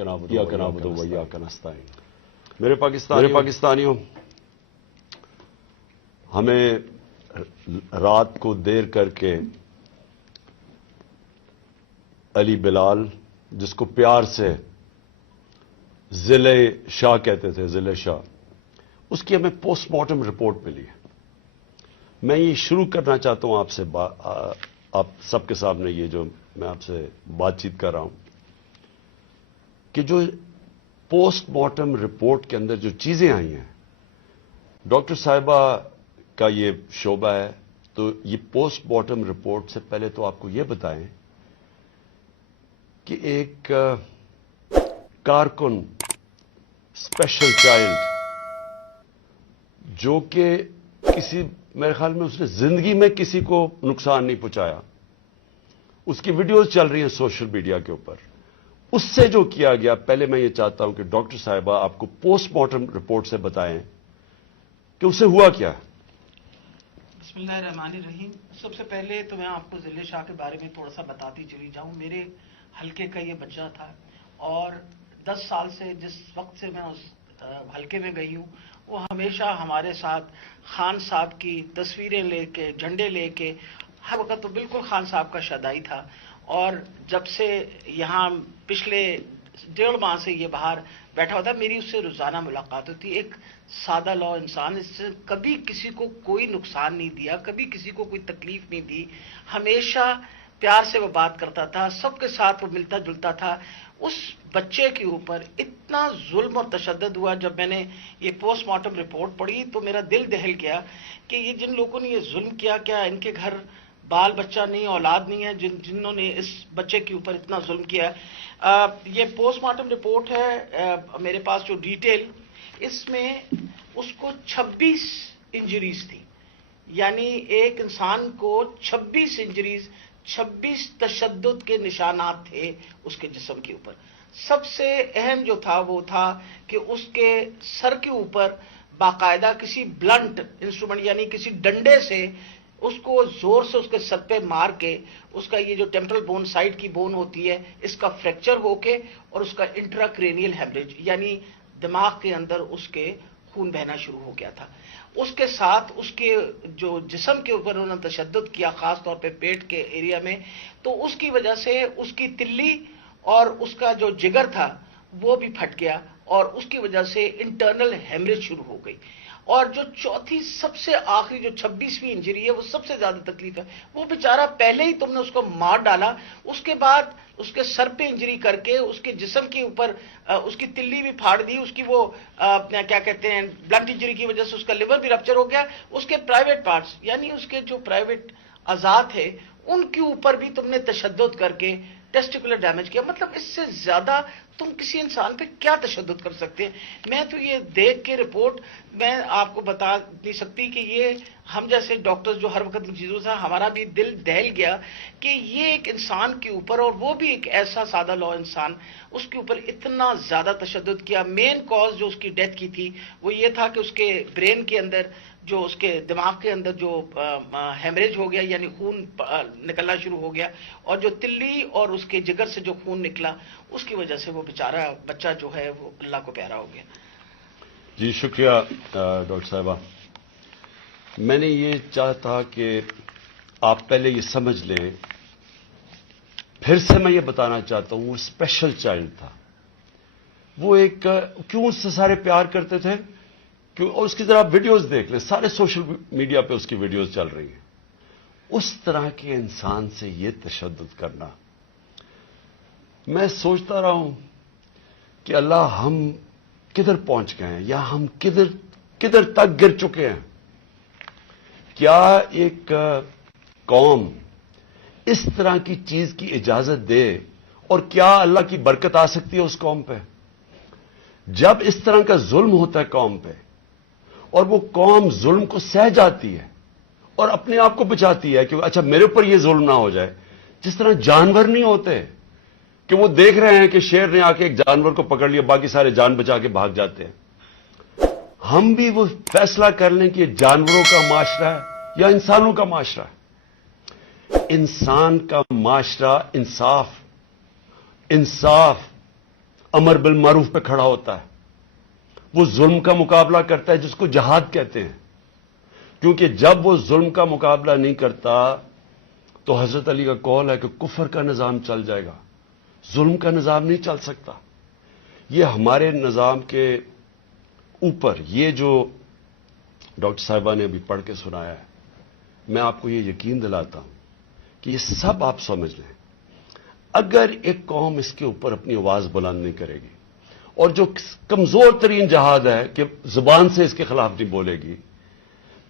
نعبد و ایاک نستعین۔ میرے پاکستانیوں، ہمیں رات کو دیر کر کے علی بلال، جس کو پیار سے ضلع شاہ کہتے تھے، ضلع شاہ، اس کی ہمیں پوسٹ مارٹم رپورٹ ملی ہے۔ میں یہ شروع کرنا چاہتا ہوں آپ سے، آپ سب کے سامنے یہ جو میں آپ سے بات چیت کر رہا ہوں، کہ جو پوسٹ مارٹم رپورٹ کے اندر جو چیزیں آئی ہیں، ڈاکٹر صاحبہ کا یہ شعبہ ہے، تو یہ پوسٹ مارٹم رپورٹ سے پہلے تو آپ کو یہ بتائیں کہ ایک کارکن، اسپیشل چائلڈ، جو کہ میرے خیال میں اس نے زندگی میں کسی کو نقصان نہیں پہنچایا، اس کی ویڈیوز چل رہی ہیں سوشل میڈیا کے اوپر، اس سے جو کیا گیا، پہلے میں یہ چاہتا ہوں کہ ڈاکٹر صاحبہ آپ کو پوسٹ مارٹم رپورٹ سے بتائیں کہ اسے ہوا کیا۔ بسم اللہ الرحمن الرحیم۔ سب سے پہلے تو میں آپ کو ضلع شاہ کے بارے میں تھوڑا سا بتاتی چلی جاؤں۔ میرے حلقے کا یہ بچہ تھا، اور 10 سال سے جس وقت سے میں اس حلقے میں گئی ہوں، وہ ہمیشہ ہمارے ساتھ خان صاحب کی تصویریں لے کے، جھنڈے لے کے، ہر وقت تو بالکل خان صاحب کا شدائی تھا۔ اور جب سے یہاں پچھلے 1.5 ماہ سے یہ باہر بیٹھا ہوتا، میری اس سے روزانہ ملاقات ہوتی۔ ایک سادہ لو انسان، اس سے کبھی کسی کو کوئی نقصان نہیں دیا، کبھی کسی کو کوئی تکلیف نہیں دی، ہمیشہ پیار سے وہ بات کرتا تھا، سب کے ساتھ وہ ملتا جلتا تھا۔ اس بچے کے اوپر اتنا ظلم اور تشدد ہوا، جب میں نے یہ پوسٹ مارٹم رپورٹ پڑھی تو میرا دل دہل گیا کہ یہ جن لوگوں نے یہ ظلم کیا، کیا ان کے گھر بال بچہ نہیں، اولاد نہیں ہے، جنہوں نے اس بچے کے اوپر اتنا ظلم کیا۔ یہ پوسٹ مارٹم رپورٹ ہے میرے پاس جو ڈیٹیل، اس میں اس کو 26 انجریز تھی، یعنی ایک انسان کو 26 انجریز، 26 تشدد کے نشانات تھے اس کے جسم کے اوپر۔ سب سے اہم جو تھا وہ تھا کہ اس کے سر کے اوپر باقاعدہ کسی بلنٹ انسٹرومنٹ، یعنی کسی ڈنڈے سے اس کو زور سے اس کے سر پہ مار کے، اس کا یہ جو ٹیمپرل بون، سائڈ کی بون ہوتی ہے، اس کا فریکچر ہو کے، اور اس کا انٹراکرینیل ہیمریج، یعنی دماغ کے اندر اس کے خون بہنا شروع ہو گیا تھا۔ اس کے ساتھ اس کے جو جسم کے اوپر انہوں نے تشدد کیا، خاص طور پہ پیٹ کے ایریا میں، تو اس کی وجہ سے اس کی تلی اور اس کا جو جگر تھا وہ بھی پھٹ گیا، اور اس کی وجہ سے انٹرنل ہیمریج شروع ہو گئی۔ اور جو چوتھی سب سے آخری جو 26ویں انجری ہے، وہ سب سے زیادہ تکلیف ہے۔ وہ بیچارہ پہلے ہی تم نے اس کو مار ڈالا، اس کے بعد اس کے سر پہ انجری کر کے، اس کے جسم کے اوپر اس کی تلی بھی پھاڑ دی، اس کی وہ کیا کہتے ہیں، بلنٹ انجری کی وجہ سے اس کا لیور بھی رپچر ہو گیا، اس کے پرائیویٹ پارٹس، یعنی اس کے جو پرائیویٹ اعضاء تھے ان کے اوپر بھی تم نے تشدد کر کے ٹیسٹیکولر ڈیمیج کیا۔ مطلب اس سے زیادہ تم کسی انسان پہ کیا تشدد کر سکتے ہیں؟ میں تو یہ دیکھ کے رپورٹ میں آپ کو بتا نہیں سکتی کہ یہ ہم جیسے ڈاکٹر جو ہر وقت چیزوں سے، ہمارا بھی دل دہل گیا کہ یہ ایک انسان کے اوپر، اور وہ بھی ایک ایسا سادہ لو انسان، اس کے اوپر اتنا زیادہ تشدد کیا۔ مین کاز جو اس کی ڈیتھ کی تھی وہ یہ تھا کہ اس کے برین کے اندر، جو اس کے دماغ کے اندر جو ہیمریج ہو گیا، یعنی خون نکلنا شروع ہو گیا، اور جو تلی اور اس کے جگر سے جو خون نکلا، اس کی وجہ سے وہ بیچارہ بچہ جو ہے وہ اللہ کو پیارا ہو گیا۔ جی شکریہ ڈاکٹر صاحبہ۔ میں نے یہ چاہتا کہ آپ پہلے یہ سمجھ لیں، پھر سے میں یہ بتانا چاہتا ہوں، وہ اسپیشل چائلڈ تھا، وہ ایک کیوں اس سے سارے پیار کرتے تھے، اور اس کی ذرا ویڈیوز دیکھ لیں، سارے سوشل میڈیا پہ اس کی ویڈیوز چل رہی ہیں۔ اس طرح کے انسان سے یہ تشدد کرنا، میں سوچتا رہا ہوں کہ اللہ ہم کدھر پہنچ گئے ہیں، یا ہم کدھر تک گر چکے ہیں۔ کیا ایک قوم اس طرح کی چیز کی اجازت دے، اور کیا اللہ کی برکت آ سکتی ہے اس قوم پہ؟ جب اس طرح کا ظلم ہوتا ہے قوم پہ، اور وہ قوم ظلم کو سہ جاتی ہے اور اپنے آپ کو بچاتی ہے کہ اچھا میرے اوپر یہ ظلم نہ ہو جائے، جس طرح جانور نہیں ہوتے کہ وہ دیکھ رہے ہیں کہ شیر نے آ کے ایک جانور کو پکڑ لیا، باقی سارے جان بچا کے بھاگ جاتے ہیں۔ ہم بھی وہ فیصلہ کر لیں کہ یہ جانوروں کا معاشرہ ہے یا انسانوں کا معاشرہ ہے۔ انسان کا معاشرہ انصاف امر بالمعروف پہ کھڑا ہوتا ہے، وہ ظلم کا مقابلہ کرتا ہے جس کو جہاد کہتے ہیں، کیونکہ جب وہ ظلم کا مقابلہ نہیں کرتا تو حضرت علی کا قول ہے کہ کفر کا نظام چل جائے گا، ظلم کا نظام نہیں چل سکتا۔ یہ ہمارے نظام کے اوپر یہ جو ڈاکٹر صاحبہ نے ابھی پڑھ کے سنایا ہے، میں آپ کو یہ یقین دلاتا ہوں کہ یہ سب آپ سمجھ لیں، اگر ایک قوم اس کے اوپر اپنی آواز بلند نہیں کرے گی، اور جو کمزور ترین جہاد ہے کہ زبان سے اس کے خلاف نہیں بولے گی،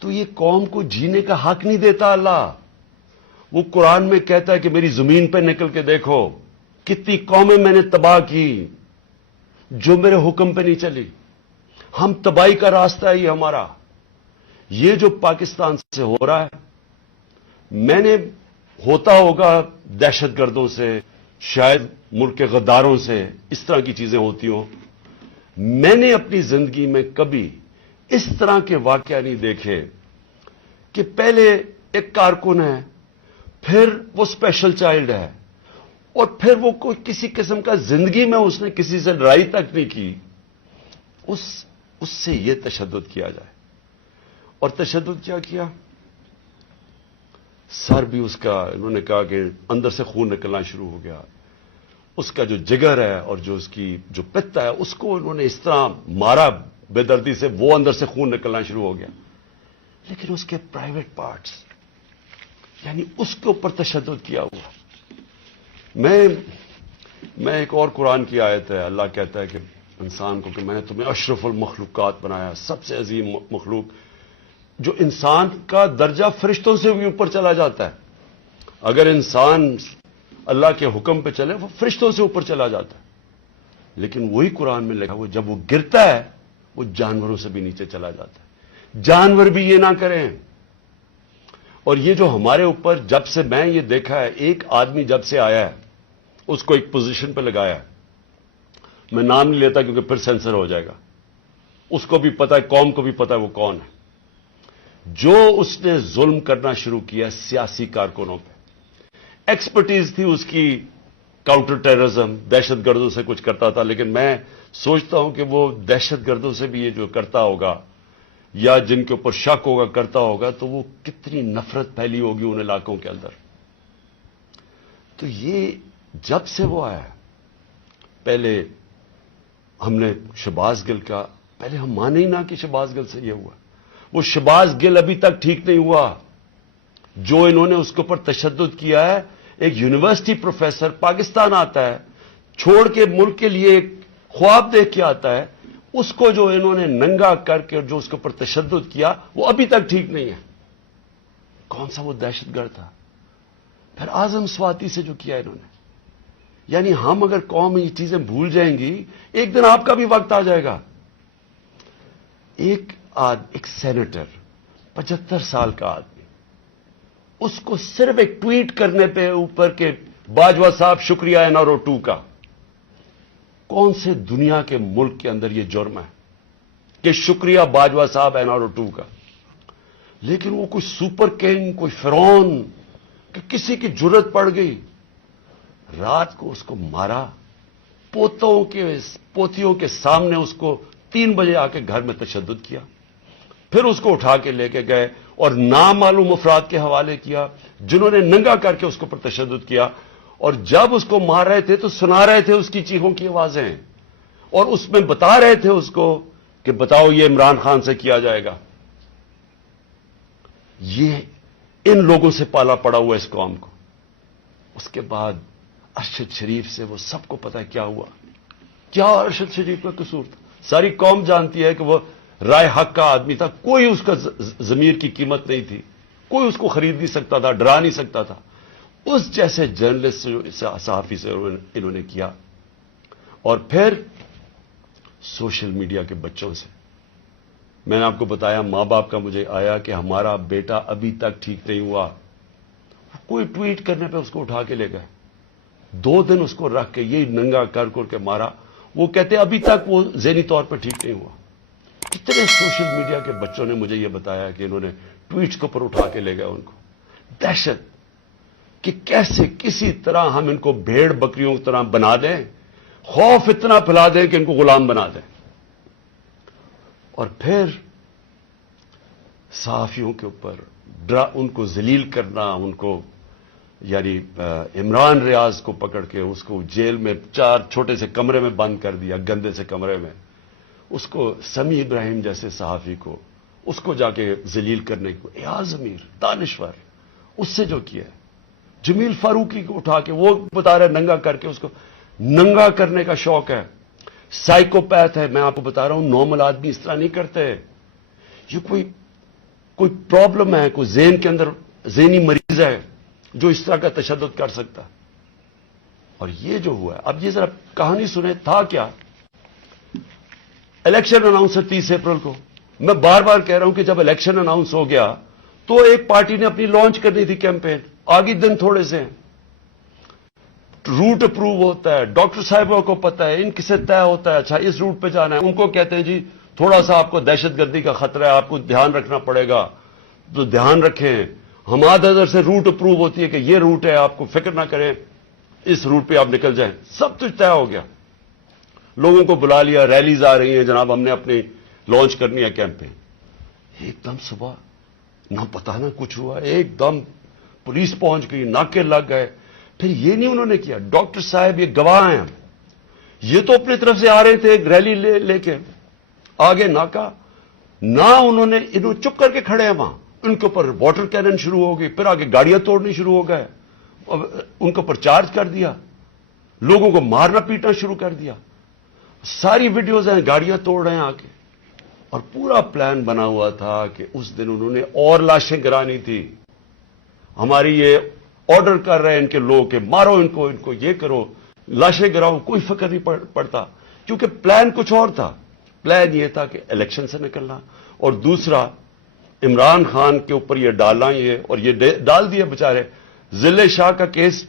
تو یہ قوم کو جینے کا حق نہیں دیتا اللہ۔ وہ قرآن میں کہتا ہے کہ میری زمین پہ نکل کے دیکھو کتنی قومیں میں نے تباہ کی جو میرے حکم پہ نہیں چلی۔ ہم تباہی کا راستہ ہے یہ ہمارا۔ یہ جو پاکستان سے ہو رہا ہے، میں نے ہوتا ہوگا دہشت گردوں سے، شاید ملک کے غداروں سے اس طرح کی چیزیں ہوتی ہوں، میں نے اپنی زندگی میں کبھی اس طرح کے واقعہ نہیں دیکھے کہ پہلے ایک کارکن ہے، پھر وہ اسپیشل چائلڈ ہے، اور پھر وہ کوئی کسی قسم کا زندگی میں اس نے کسی سے لڑائی تک نہیں کی، اس سے یہ تشدد کیا جائے۔ اور تشدد کیا کیا؟ سر بھی اس کا، انہوں نے کہا کہ اندر سے خون نکلنا شروع ہو گیا، اس کا جو جگر ہے اور جو اس کی جو پتا ہے اس کو انہوں نے اس طرح مارا بے دردی سے، وہ اندر سے خون نکلنا شروع ہو گیا۔ لیکن اس کے پرائیویٹ پارٹس، یعنی اس کے اوپر تشدد کیا ہوا۔ میں ایک اور قرآن کی آیت ہے، اللہ کہتا ہے کہ انسان کو کہ میں نے تمہیں اشرف المخلوقات بنایا، سب سے عظیم مخلوق، جو انسان کا درجہ فرشتوں سے بھی اوپر چلا جاتا ہے۔ اگر انسان اللہ کے حکم پہ چلے وہ فرشتوں سے اوپر چلا جاتا ہے، لیکن وہی قرآن میں لکھا ہوا جب وہ گرتا ہے وہ جانوروں سے بھی نیچے چلا جاتا ہے۔ جانور بھی یہ نہ کریں۔ اور یہ جو ہمارے اوپر جب سے میں یہ دیکھا ہے، ایک آدمی جب سے آیا ہے اس کو ایک پوزیشن پہ لگایا ہے، میں نام نہیں لیتا کیونکہ پھر سینسر ہو جائے گا، اس کو بھی پتا ہے، قوم کو بھی پتا ہے وہ کون ہے، جو اس نے ظلم کرنا شروع کیا سیاسی کارکنوں پہ۔ ایکسپرٹیز تھی اس کی کاؤنٹر ٹیررزم، دہشت گردوں سے کچھ کرتا تھا، لیکن میں سوچتا ہوں کہ وہ دہشت گردوں سے بھی یہ جو کرتا ہوگا یا جن کے اوپر شک ہوگا کرتا ہوگا، تو وہ کتنی نفرت پھیلی ہوگی ان علاقوں کے اندر۔ تو یہ جب سے وہ آیا، پہلے ہم نے شہباز گل کا، پہلے ہم مانے ہی نہ کہ شہباز گل سے یہ ہوا، وہ شہباز گل ابھی تک ٹھیک نہیں ہوا، جو انہوں نے اس کے اوپر تشدد کیا ہے۔ ایک یونیورسٹی پروفیسر پاکستان آتا ہے، چھوڑ کے ملک کے لیے ایک خواب دیکھ کے آتا ہے، اس کو جو انہوں نے ننگا کر کے جو اس کے اوپر تشدد کیا وہ ابھی تک ٹھیک نہیں ہے۔ کون سا وہ دہشت گرد تھا؟ پھر اعظم سواتی سے جو کیا انہوں نے، یعنی ہم اگر قوم یہ چیزیں بھول جائیں گی، ایک دن آپ کا بھی وقت آ جائے گا۔ ایک سینیٹر 75 سال کا آدمی، اس کو صرف ایک ٹویٹ کرنے پہ اوپر کے باجوہ صاحب شکریہ NRO 2 کا، کون سے دنیا کے ملک کے اندر یہ جرم ہے کہ شکریہ باجوہ صاحب NRO 2 کا؟ لیکن وہ کوئی سپر کنگ، کوئی فرعون کہ کسی کی جرت پڑ گئی، رات کو اس کو مارا، پوتیوں کے سامنے اس کو 3 بجے آ کے گھر میں تشدد کیا، پھر اس کو اٹھا کے لے کے گئے اور نامعلوم افراد کے حوالے کیا جنہوں نے ننگا کر کے اس کے اوپر تشدد کیا، اور جب اس کو مار رہے تھے تو سنا رہے تھے اس کی چیخوں کی آوازیں، اور اس میں بتا رہے تھے اس کو کہ بتاؤ یہ عمران خان سے کیا جائے گا۔ یہ ان لوگوں سے پالا پڑا ہوا اس قوم کو۔ اس کے بعد ارشد شریف سے وہ سب کو پتا ہے کیا ہوا، کیا ارشد شریف کا قصور تھا۔ ساری قوم جانتی ہے کہ وہ رائے حق کا آدمی تھا، کوئی اس کا ضمیر کی قیمت نہیں تھی، کوئی اس کو خرید نہیں سکتا تھا، ڈرا نہیں سکتا تھا۔ اس جیسے جرنلسٹ صحافی سے انہوں نے کیا، اور پھر سوشل میڈیا کے بچوں سے۔ میں نے آپ کو بتایا ماں باپ کا مجھے آیا کہ ہمارا بیٹا ابھی تک ٹھیک نہیں ہوا، کوئی ٹویٹ کرنے پہ اس کو اٹھا کے لے گئے، 2 دن اس کو رکھ کے یہی ننگا کر کے مارا۔ وہ کہتے ابھی تک وہ ذہنی طور پہ ٹھیک نہیں ہوا۔ کتنے سوشل میڈیا کے بچوں نے مجھے یہ بتایا کہ انہوں نے ٹویٹس کے اوپر اٹھا کے لے گئے ان کو۔ دہشت کہ کیسے کسی طرح ہم ان کو بھیڑ بکریوں کی طرح بنا دیں، خوف اتنا پھیلا دیں کہ ان کو غلام بنا دیں، اور پھر صحافیوں کے اوپر ان کو ذلیل کرنا، ان کو یعنی عمران ریاض کو پکڑ کے اس کو جیل میں 4 چھوٹے سے کمرے میں بند کر دیا، گندے سے کمرے میں، اس کو سمیع ابراہیم جیسے صحافی کو اس کو جا کے ذلیل کرنے کو، ایاز امیر دانشور اس سے جو کیا ہے، جمیل فاروقی کو اٹھا کے وہ بتا رہے ننگا کر کے، اس کو ننگا کرنے کا شوق ہے، سائیکوپیتھ ہے. میں آپ کو بتا رہا ہوں نارمل آدمی اس طرح نہیں کرتے. یہ کوئی پرابلم ہے، کوئی ذہن کے اندر ذہنی مریض ہے جو اس طرح کا تشدد کر سکتا. اور یہ جو ہوا ہے، اب یہ ذرا کہانی سنیں تھا کیا. الیکشن اناؤنس ہے 30 اپریل کو. میں بار بار کہہ رہا ہوں کہ جب الیکشن اناؤنس ہو گیا تو ایک پارٹی نے اپنی لانچ کرنی تھی کیمپین. آگے دن تھوڑے سے ہیں، روٹ اپروو ہوتا ہے، ڈاکٹر صاحبوں کو پتا ہے، ان کسے طے ہوتا ہے اچھا اس روٹ پہ جانا ہے. ان کو کہتے ہیں جی تھوڑا سا آپ کو دہشت گردی کا خطرہ ہے، آپ کو دھیان رکھنا پڑے گا، تو دھیان رکھیں. حماد اظہر سے روٹ اپروو ہوتی ہے کہ یہ روٹ ہے، آپ کو فکر نہ کریں، اس روٹ پہ آپ نکل جائیں. سب کچھ طے ہو گیا. لوگوں کو بلا لیا، ریلیز آ رہی ہیں، جناب ہم نے اپنی لانچ کرنی ہے کیمپین. ایک دم صبح نہ پتا نہ کچھ ہوا، ایک دم پولیس پہنچ گئی، ناکے لگ گئے. پھر یہ نہیں انہوں نے کیا. ڈاکٹر صاحب یہ گواہ ہیں، یہ تو اپنی طرف سے آ رہے تھے ایک ریلی لے کے، آگے ناکا نہ انہوں چپ کر کے کھڑے ہیں وہاں. ان کے اوپر واٹر کینن شروع ہو گئی، پھر آگے گاڑیاں توڑنی شروع ہو گئے، ان کے اوپر چارج کر دیا، لوگوں کو مارنا پیٹنا شروع کر دیا. ساری ویڈیوز ہیں، گاڑیاں توڑ رہے ہیں آ کے. اور پورا پلان بنا ہوا تھا کہ اس دن انہوں نے اور لاشیں گرانی تھی. ہماری یہ آرڈر کر رہے ہیں ان کے لوگ کہ مارو ان کو یہ کرو، لاشیں گراؤ. کوئی فکر نہیں پڑتا، کیونکہ پلان کچھ اور تھا. پلان یہ تھا کہ الیکشن سے نکلنا، اور دوسرا عمران خان کے اوپر یہ ڈالنا، یہ اور یہ ڈال دیا بیچارے. ضلع شاہ کا کیس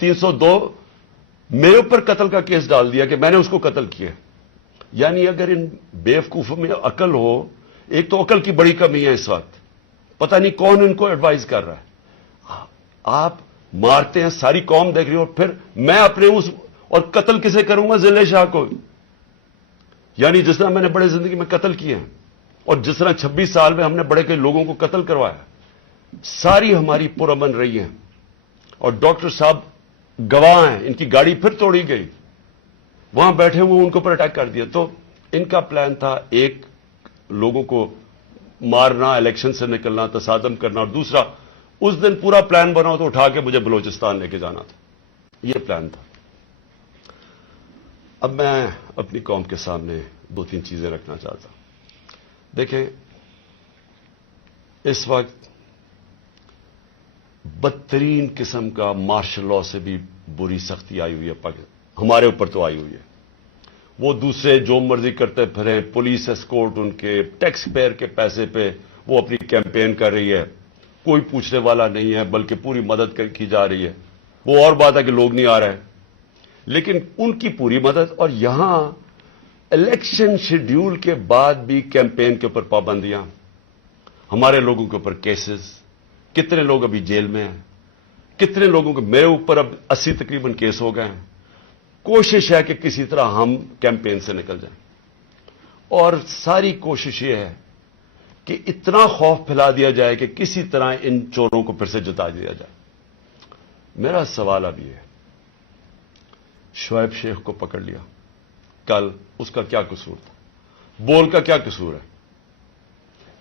302 میرے اوپر قتل کا کیس ڈال دیا کہ میں نے اس کو قتل کیا. یعنی اگر ان بیوقوفوں میں عقل ہو، ایک تو عقل کی بڑی کمی ہے اس وقت، پتہ نہیں کون ان کو ایڈوائز کر رہا ہے. آپ مارتے ہیں، ساری قوم دیکھ رہی ہے، اور پھر میں اپنے اور قتل کسے کروں گا؟ ضلع شاہ کو. یعنی جس طرح میں نے بڑے زندگی میں قتل کیے ہیں، اور جس طرح 26 سال میں ہم نے بڑے کئی لوگوں کو قتل کروایا، ساری ہماری پرامن رہی ہیں. اور ڈاکٹر صاحب گواہ ہیں، ان کی گاڑی پھر توڑی گئی، وہاں بیٹھے ہوئے ان کے اوپر اٹیک کر دیا. تو ان کا پلان تھا ایک لوگوں کو مارنا، الیکشن سے نکلنا، تصادم کرنا، اور دوسرا اس دن پورا پلان بنا تو اٹھا کے مجھے بلوچستان لے کے جانا تھا. یہ پلان تھا. اب میں اپنی قوم کے سامنے 2-3 چیزیں رکھنا چاہتا ہوں. دیکھیں، اس وقت بدترین قسم کا مارشل لا سے بھی بری سختی آئی ہوئی ہے ہمارے اوپر تو آئی ہوئی ہے. وہ دوسرے جو مرضی کرتے پھریں، پولیس اسکورٹ ان کے ٹیکس پیئر کے پیسے پہ وہ اپنی کیمپین کر رہی ہے، کوئی پوچھنے والا نہیں ہے، بلکہ پوری مدد کی جا رہی ہے. وہ اور بات ہے کہ لوگ نہیں آ رہے، لیکن ان کی پوری مدد. اور یہاں الیکشن شیڈیول کے بعد بھی کیمپین کے اوپر پابندیاں، ہمارے لوگوں کے اوپر کیسز. کتنے لوگ ابھی جیل میں ہیں، کتنے لوگوں کے، میرے اوپر اب 80 تقریباً کیس ہو گئے ہیں. کوشش ہے کہ کسی طرح ہم کیمپین سے نکل جائیں، اور ساری کوشش یہ ہے کہ اتنا خوف پھیلا دیا جائے کہ کسی طرح ان چوروں کو پھر سے جتا دیا جائے. میرا سوال اب یہ ہے، شعیب شیخ کو پکڑ لیا کل، اس کا کیا قصور تھا؟ بول کا کیا قصور ہے؟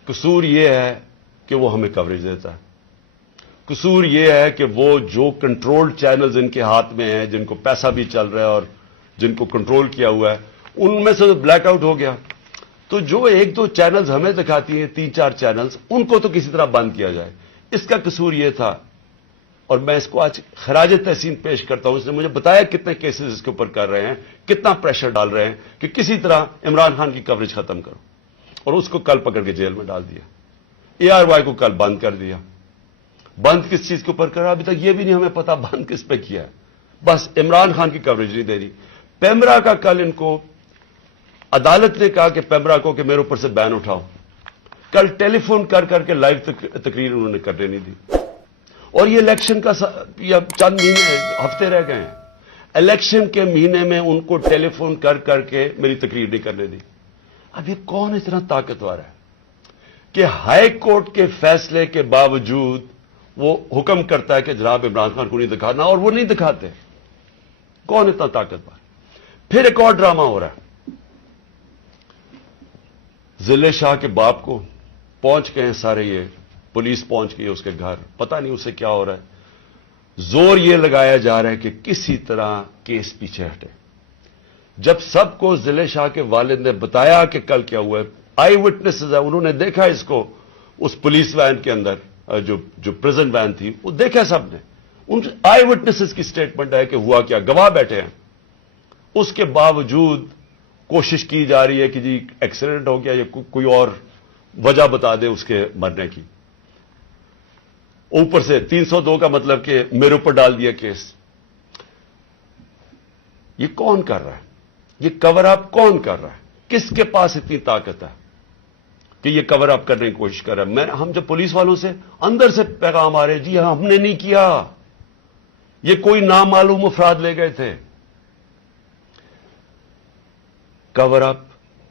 قصور یہ ہے کہ وہ ہمیں کوریج دیتا ہے. قصور یہ ہے کہ وہ جو کنٹرول چینلز ان کے ہاتھ میں ہیں، جن کو پیسہ بھی چل رہا ہے اور جن کو کنٹرول کیا ہوا ہے، ان میں سے بلیک آؤٹ ہو گیا. تو جو 1-2 چینلز ہمیں دکھاتی ہیں، 3-4 چینلز، ان کو تو کسی طرح بند کیا جائے. اس کا قصور یہ تھا، اور میں اس کو آج خراج تحسین پیش کرتا ہوں. اس نے مجھے بتایا کتنے کیسز اس کے اوپر کر رہے ہیں، کتنا پریشر ڈال رہے ہیں کہ کسی طرح عمران خان کی کوریج ختم کرو. اور اس کو کل پکڑ کے جیل میں ڈال دیا. ARY کو کل بند کر دیا. بند کس چیز کے اوپر کرا ابھی تک یہ بھی نہیں ہمیں پتا بند کس پہ کیا ہے. بس عمران خان کی کوریج نہیں دے رہی. پیمرا کا کل ان کو عدالت نے کہا کہ پیمرا کو کہ میرے اوپر سے بین اٹھاؤ. کل ٹیلی فون کر کے لائیو تقریر انہوں نے کرنے نہیں دی. اور یہ الیکشن کا چند مہینے ہفتے رہ گئے ہیں. الیکشن کے مہینے میں ان کو ٹیلی فون کر کر کے میری تقریر نہیں کرنے دی. اب یہ کون اتنا طاقتور ہے کہ ہائی کورٹ کے فیصلے کے باوجود وہ حکم کرتا ہے کہ جناب عمران خان کو نہیں دکھانا, اور وہ نہیں دکھاتے؟ کون اتنا طاقتور؟ پھر ایک اور ڈرامہ ہو رہا ہے. ضلع شاہ کے باپ کو پہنچ گئے ہیں سارے, یہ پولیس پہنچ گئی اس کے گھر, پتہ نہیں اسے کیا ہو رہا ہے. زور یہ لگایا جا رہا ہے کہ کسی طرح کیس پیچھے ہٹے. جب سب کو ضلع شاہ کے والد نے بتایا کہ کل کیا ہوا ہے, آئی وٹنسز ہے, انہوں نے دیکھا اس کو اس پولیس وین کے اندر, جو پریزن وین تھی وہ دیکھا سب نے, ان آئی وٹنسز کی سٹیٹمنٹ ہے کہ ہوا کیا, گواہ بیٹھے ہیں. اس کے باوجود کوشش کی جا رہی ہے کہ جی ایکسیڈنٹ ہو گیا یا کوئی اور وجہ بتا دے اس کے مرنے کی. اوپر سے 302 کا مطلب کہ میرے اوپر ڈال دیا کیس. یہ کون کر رہا ہے؟ یہ کور اپ کون کر رہا ہے؟ کس کے پاس اتنی طاقت ہے کہ یہ کور اپ کرنے کی کوشش کر رہا ہے؟ ہم جب پولیس والوں سے اندر سے پیغام آ رہے, جی ہم نے نہیں کیا, یہ کوئی نامعلوم افراد لے گئے تھے. کور اپ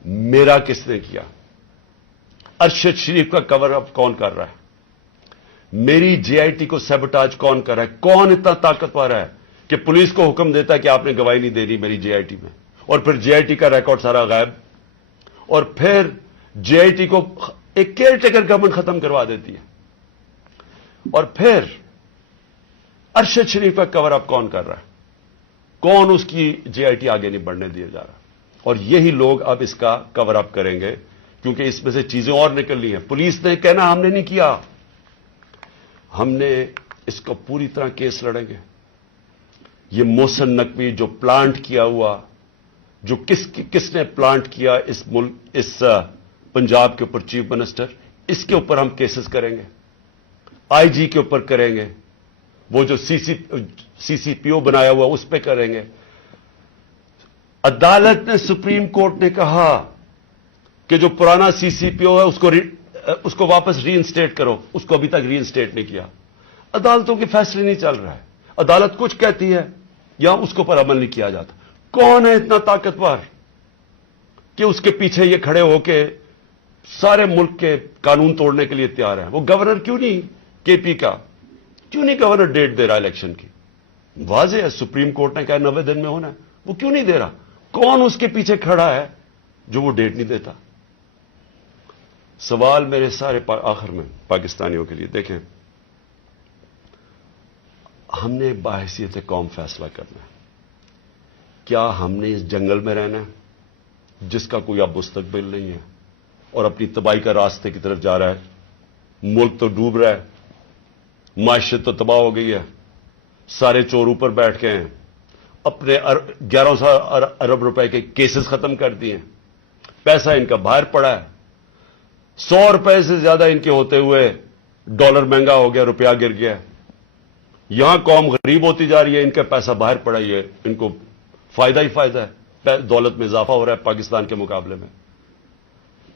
میرا کس نے کیا؟ ارشد شریف کا کور اپ کون کر رہا ہے؟ میری جے آئی ٹی کو سیبوٹاج کون کر رہا ہے؟ کون اتنا طاقتور ہے کہ پولیس کو حکم دیتا ہے کہ آپ نے گواہی نہیں دینی میری جے آئی ٹی میں, اور پھر جے آئی ٹی کا ریکارڈ سارا غائب, اور پھر جے آئی ٹی کو ایک کیئر ٹیکر گورنمنٹ ختم کروا دیتی ہے, اور پھر ارشد شریف کا کور اپ کون کر رہا ہے؟ کون اس کی جے آئی ٹی آگے نہیں بڑھنے دیا جا رہا؟ اور یہی لوگ اب اس کا کور اپ کریں گے, کیونکہ اس میں سے چیزیں اور نکلنی ہیں. پولیس نے کہنا ہم نے نہیں کیا, ہم نے اس کو پوری طرح کیس لڑیں گے. یہ محسن نقوی جو پلانٹ کیا ہوا, جو کس نے پلانٹ کیا اس ملک, اس پنجاب کے اوپر چیف منسٹر, اس کے اوپر ہم کیسز کریں گے, آئی جی کے اوپر کریں گے, وہ جو سی سی پی او بنایا ہوا اس پہ کریں گے. عدالت نے, سپریم کورٹ نے کہا کہ جو پرانا سی سی پی او ہے اس کو واپس ری انسٹیٹ کرو, اس کو ابھی تک ری انسٹیٹ نہیں کیا. عدالتوں کے فیصلے نہیں چل رہا ہے, عدالت کچھ کہتی ہے یا اس کے اوپر عمل نہیں کیا جاتا. کون ہے اتنا طاقتور کہ اس کے پیچھے یہ کھڑے ہو کے سارے ملک کے قانون توڑنے کے لیے تیار ہیں؟ وہ گورنر کیوں نہیں, کے پی کا کیوں نہیں گورنر ڈیٹ دے رہا الیکشن کی؟ واضح ہے, سپریم کورٹ نے کہا 90 دن میں ہونا ہے, وہ کیوں نہیں دے رہا؟ کون اس کے پیچھے کھڑا ہے جو وہ ڈیٹ نہیں دیتا؟ سوال میرے سارے آخر میں پاکستانیوں کے لیے, دیکھیں ہم نے باحثیت قوم فیصلہ کرنا ہے. کیا ہم نے اس جنگل میں رہنا ہے جس کا کوئی اب مستقبل نہیں ہے اور اپنی تباہی کا راستے کی طرف جا رہا ہے؟ ملک تو ڈوب رہا ہے, معیشت تو تباہ ہو گئی ہے, سارے چور اوپر بیٹھ کے ہیں, اپنے 1100 ارب روپے کے کیسز ختم کر دیے, پیسہ ان کا باہر پڑا ہے, 100 روپے سے زیادہ ان کے ہوتے ہوئے ڈالر مہنگا ہو گیا, روپیہ گر گیا. یہاں قوم غریب ہوتی جا رہی ہے, ان کا پیسہ باہر پڑا ہی ہے, ان کو فائدہ ہی فائدہ ہے, دولت میں اضافہ ہو رہا ہے پاکستان کے مقابلے میں.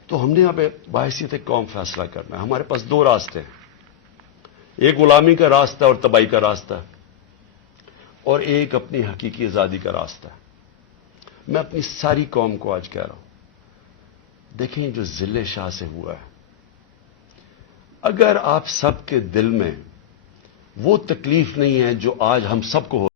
تو ہم نے یہاں پہ باحثیت قوم فیصلہ کرنا ہے. ہمارے پاس 2 راستے ہیں, ایک غلامی کا راستہ اور تباہی کا راستہ, اور ایک اپنی حقیقی آزادی کا راستہ. میں اپنی ساری قوم کو آج کہہ رہا ہوں, دیکھیں جو ضلع شاہ سے ہوا ہے, اگر آپ سب کے دل میں وہ تکلیف نہیں ہے جو آج ہم سب کو ہو